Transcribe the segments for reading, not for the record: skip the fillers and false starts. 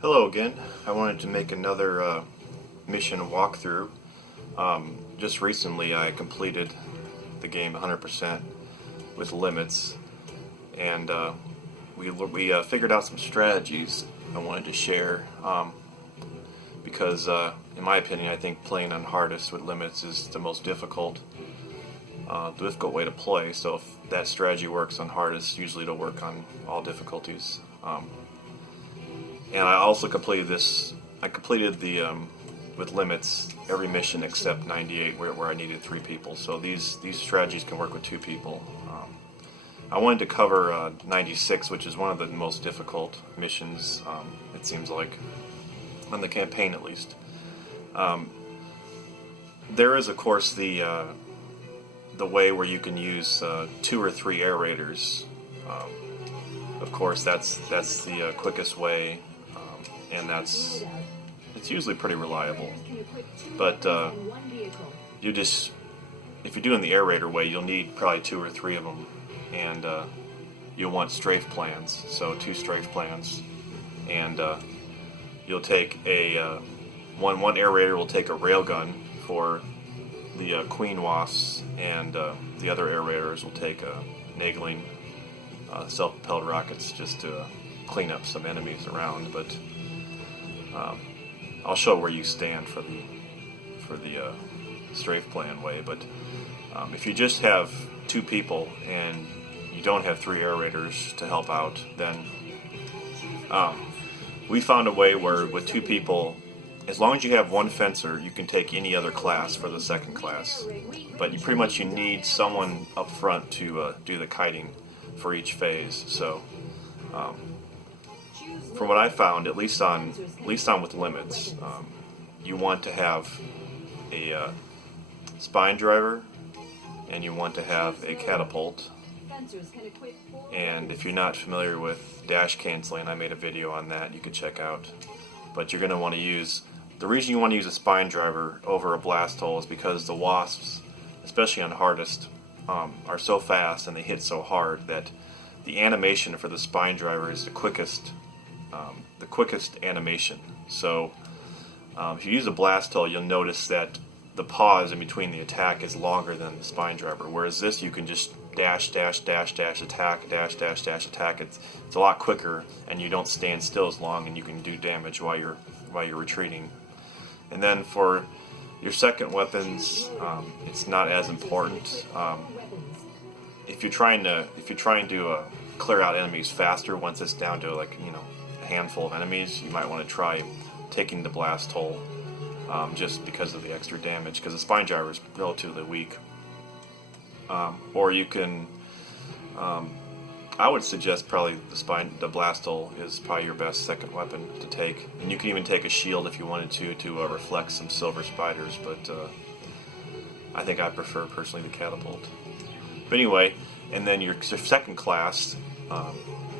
Hello again. I wanted to make another mission walkthrough. Just recently I completed the game 100% with limits, and we figured out some strategies I wanted to share because in my opinion I think playing on hardest with limits is the most difficult way to play. So if that strategy works on hardest, usually it'll work on all difficulties. And I also completed this. I completed the with limits every mission except 98, where I needed 3 people. So these strategies can work with 2 people. I wanted to cover 96, which is one of the most difficult missions. It seems like on the campaign, at least. There is, of course, the way where you can use 2 or 3 air raiders. Of course, that's the quickest way. And it's usually pretty reliable. But if you're doing the air raider way, you'll need probably 2 or 3 of them, and you'll want strafe plans. So 2 strafe plans, and you'll take one air raider will take a railgun for the queen wasps, and the other air raiders will take nagling self-propelled rockets just to clean up some enemies around. But I'll show where you stand for the strafe plan way. But if you just have 2 people and you don't have 3 air raiders to help out, then we found a way where with 2 people, as long as you have 1 fencer, you can take any other class for the second class. But you need someone up front to do the kiting for each phase. So from what I found, at least on with limits, you want to have a spine driver, and you want to have a catapult. And if you're not familiar with dash canceling, I made a video on that you could check out. But you're going to want to use, the reason you want to use a spine driver over a blast hole is because the wasps, especially on hardest, are so fast and they hit so hard that the animation for the spine driver is the quickest animation. So if you use a blast hole, you'll notice that the pause in between the attack is longer than the spine driver. Whereas this, you can just dash, dash, dash, dash, attack, dash, dash, dash, attack. It's a lot quicker, and you don't stand still as long, and you can do damage while you're retreating. And then for your second weapons, it's not as important. If you're trying to clear out enemies faster, once it's down to a handful of enemies, you might want to try taking the blast hole, just because of the extra damage, because the spine driver is relatively weak. Or you can, I would suggest probably the blast hole is probably your best second weapon to take, and you can even take a shield if you wanted to reflect some silver spiders, but I think I prefer personally the catapult. But anyway, and then your second class,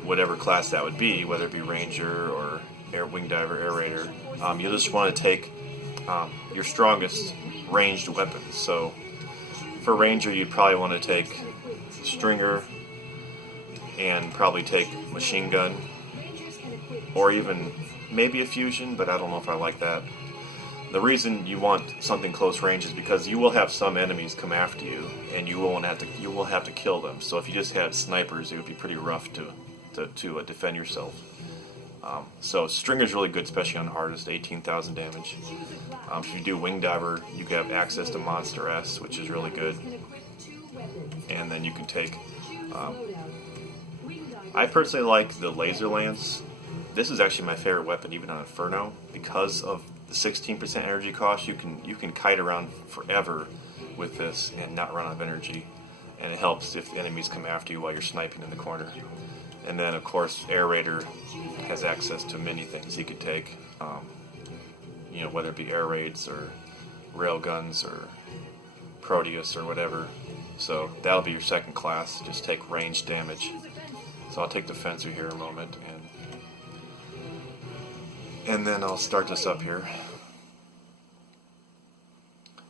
whatever class that would be, whether it be ranger or wing diver, air raider, you'll just want to take your strongest ranged weapons. So for ranger, you'd probably want to take stringer, and probably take machine gun, or even maybe a fusion, but I don't know if I like that. The reason you want something close range is because you will have some enemies come after you, and you will have to kill them. So if you just had snipers, it would be pretty rough to defend yourself. So Stringer's really good, especially on hardest, 18,000 damage. If you do Wing Diver, you can have access to Monster S, which is really good. And then you can take... I personally like the Laser Lance. This is actually my favorite weapon, even on Inferno, because of the 16% energy cost. You can kite around forever with this and not run out of energy. And it helps if enemies come after you while you're sniping in the corner. And then, of course, Air Raider has access to many things he could take, whether it be air raids or rail guns or Proteus or whatever. So that'll be your second class. Just take ranged damage. So I'll take the fencer here a moment, and then I'll start this up here.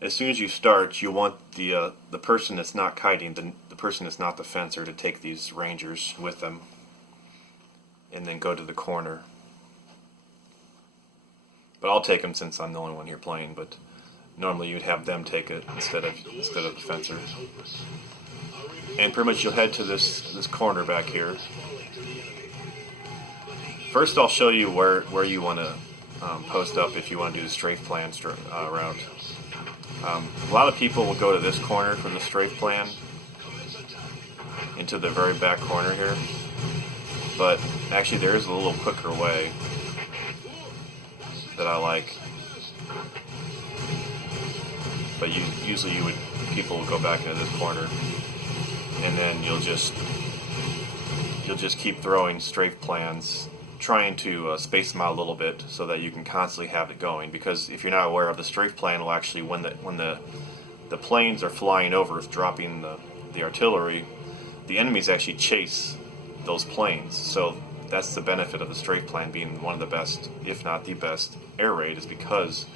As soon as you start, you want the person that's not kiting, the person that's not the fencer, to take these rangers with them, and then go to the corner. But I'll take them since I'm the only one here playing. But normally you'd have them take it instead of the fencer. And pretty much you'll head to this corner back here. First, I'll show you where you want to post up if you want to do the strafe plan route. A lot of people will go to this corner from the strafe plan into the very back corner here, but actually there is a little quicker way that I like. But usually people will go back into this corner, and then you'll just keep throwing strafe plans, trying to space them out a little bit so that you can constantly have it going. Because if you're not aware of, the strafe plan will actually, when the planes are flying over, dropping the artillery, the enemies actually chase those planes. So that's the benefit of the strafe plan being one of the best, if not the best, air raid, is because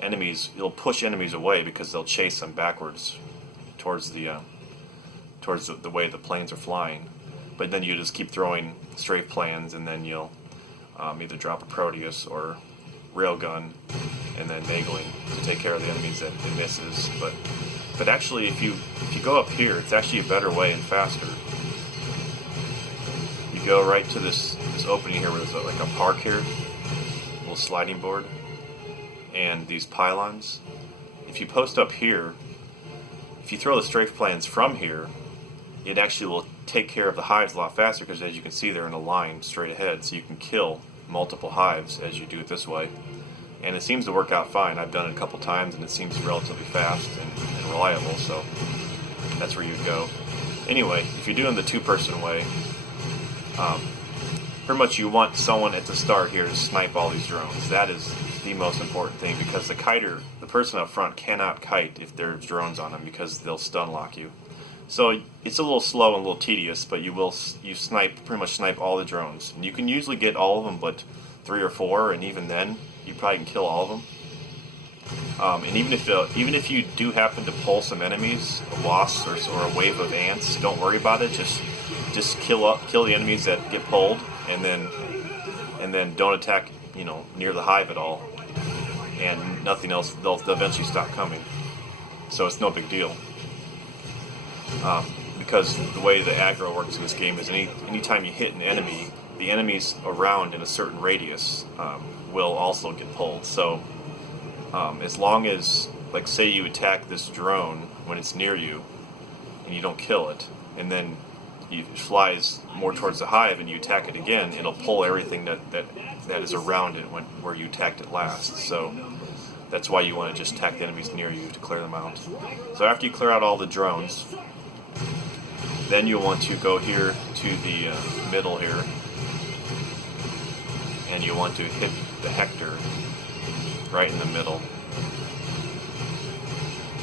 it'll push enemies away because they'll chase them backwards towards the way the planes are flying. But then you just keep throwing strafe plans, and then you'll either drop a Proteus or railgun, and then nagling to take care of the enemies that it misses. But actually, if you go up here, it's actually a better way and faster. You go right to this opening here where there's like a park here, a little sliding board, and these pylons. If you post up here, if you throw the strafe plans from here, it actually will take care of the hives a lot faster, because as you can see, they're in a line straight ahead, so you can kill multiple hives as you do it this way. And it seems to work out fine. I've done it a couple times, and it seems relatively fast and reliable, so that's where you'd go. Anyway, if you're doing the two-person way, pretty much you want someone at the start here to snipe all these drones. That is the most important thing, because the person up front cannot kite if there's drones on them, because they'll stun lock you. So it's a little slow and a little tedious, but you pretty much snipe all the drones. And you can usually get all of them, but 3 or 4, and even then, you probably can kill all of them. And even if you do happen to pull some enemies, wasps or a wave of ants, don't worry about it. Just kill the enemies that get pulled, and then don't attack near the hive at all. And nothing else. They'll eventually stop coming. So it's no big deal. Because the way the aggro works in this game is anytime you hit an enemy, the enemies around in a certain radius will also get pulled. So as long as, like, say you attack this drone when it's near you and you don't kill it, and then it flies more towards the hive and you attack it again, it'll pull everything that is around it where you attacked it last. So that's why you want to just attack the enemies near you to clear them out. So after you clear out all the drones, then you'll want to go here to the middle here, and you want to hit the Hector right in the middle,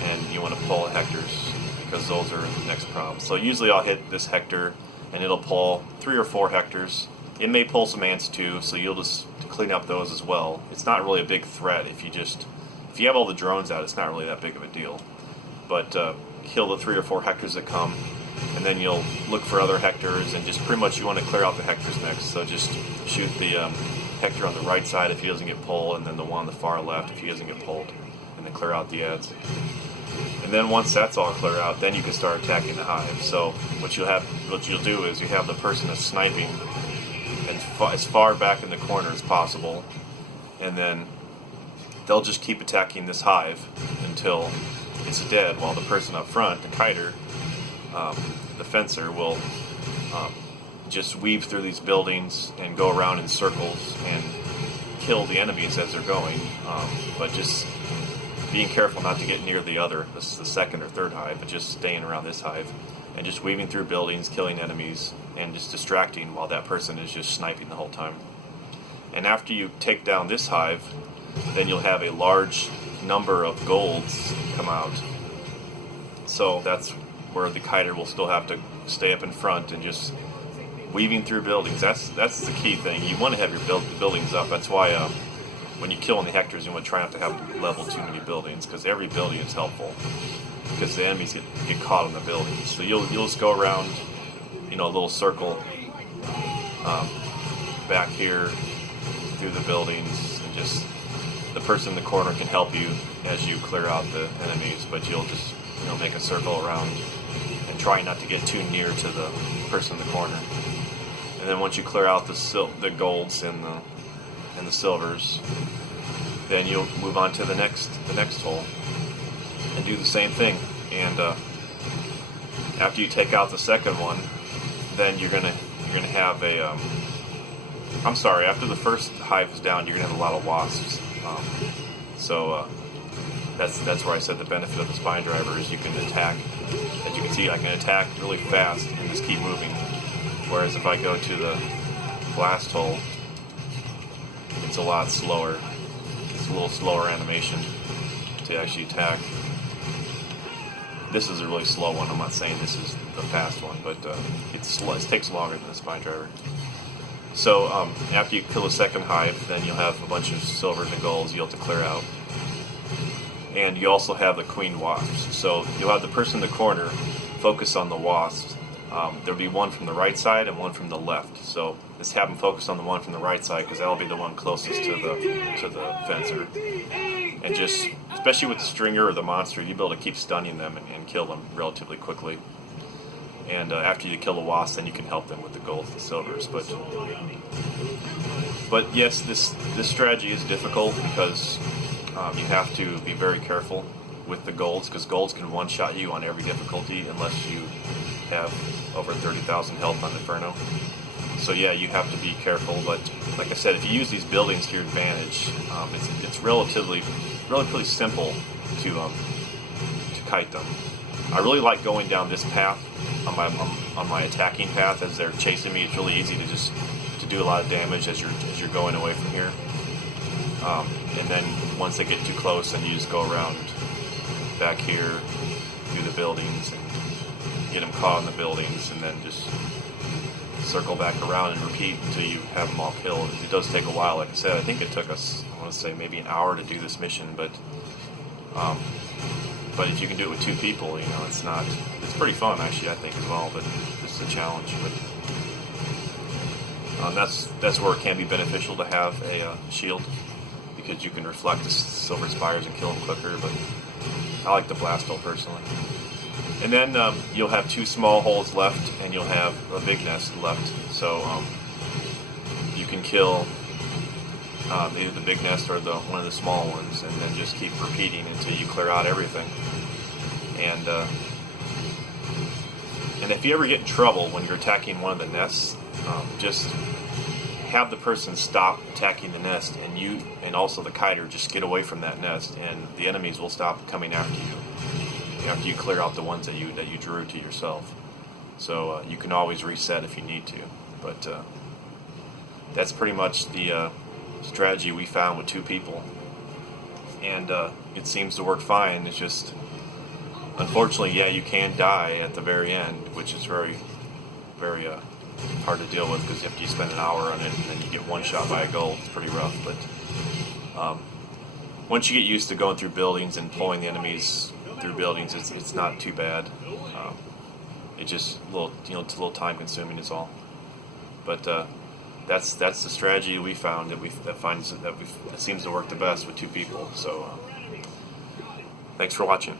and you want to pull the Hectors, because those are the next problem. So usually I'll hit this Hector, and it'll pull 3 or 4 Hectors. It may pull some ants too, so you'll just clean up those as well. It's not really a big threat if you have all the drones out. It's not really that big of a deal. But kill the 3 or 4 Hectors that come, and then you'll look for other Hectors, and just pretty much you want to clear out the Hectors next. So just shoot the Hector on the right side if he doesn't get pulled, and then the one on the far left if he doesn't get pulled, and then clear out the ads. And then once that's all cleared out, then you can start attacking the hive. So what you'll do is you have the person that's sniping as far back in the corner as possible, and then they'll just keep attacking this hive until it's dead, while the person up front, the kiter, the fencer, will just weave through these buildings and go around in circles and kill the enemies as they're going, but just being careful not to get near the second or third hive, but just staying around this hive and just weaving through buildings, killing enemies, and just distracting while that person is just sniping the whole time. And after you take down this hive, then you'll have a large number of golds come out. So that's where the kiter will still have to stay up in front and just weaving through buildings. That's the key thing. You want to have your buildings up. That's why when you kill on the Hectors, you want to try not to have level too many buildings, because every building is helpful, because the enemies get caught in the buildings. So you'll just go around, a little circle back here through the buildings, and just the person in the corner can help you as you clear out the enemies, but you'll just make a circle around and try not to get too near to the person in the corner. And then once you clear out the golds and the silvers, then you'll move on to the next hole and do the same thing. And after you take out the second one, then you're gonna have a after the first hive is down, you're gonna have a lot of wasps. That's where I said the benefit of the spine driver is you can attack. As you can see, I can attack really fast and just keep moving. Whereas if I go to the blast hole, it's a lot slower. It's a little slower animation to actually attack. This is a really slow one. I'm not saying this is the fast one, but it takes longer than the spine driver. So after you kill the second hive, then you'll have a bunch of silvers and golds you'll have to clear out. And you also have the queen wasps. So you'll have the person in the corner focus on the wasps. There'll be one from the right side and one from the left. So just have them focus on the one from the right side because that'll be the one closest to the fencer. And just, especially with the stringer or the monster, you'll be able to keep stunning them and kill them relatively quickly. And after you kill the wasp, then you can help them with the golds and silvers. But yes, this strategy is difficult because you have to be very careful with the golds, because golds can one-shot you on every difficulty unless you have over 30,000 health on Inferno. So yeah, you have to be careful. But like I said, if you use these buildings to your advantage, it's relatively simple to kite them. I really like going down this path on my attacking path as they're chasing me. It's really easy to do a lot of damage as you're going away from here. And then once they get too close, then you just go around back here through the buildings and get them caught in the buildings, and then just circle back around and repeat until you have them all killed. It does take a while, like I said. I think it took us, I want to say, maybe an hour to do this mission, but if you can do it with two people, it's pretty fun actually, I think, as well. But this is a challenge. But that's where it can be beneficial to have a shield, because you can reflect the silver spires and kill them quicker. But I like the blast hole personally. And then you'll have two small holes left, and you'll have a big nest left. So you can kill either the big nest or one of the small ones, and then just keep repeating until you clear out everything. And if you ever get in trouble when you're attacking one of the nests, just have the person stop attacking the nest, and you and also the kiter just get away from that nest, and the enemies will stop coming after you after you clear out the ones that you drew to yourself. So you can always reset if you need to. But that's pretty much the strategy we found with two people, and it seems to work fine. It's just, unfortunately, yeah, you can die at the very end, which is very, very hard to deal with, because if you spend an hour on it and then you get one shot by a gold, it's pretty rough. But once you get used to going through buildings and pulling the enemies through buildings, it's not too bad. It's just a little, it's a little time consuming is all. But that's the strategy we found that seems to work the best with two people. So thanks for watching.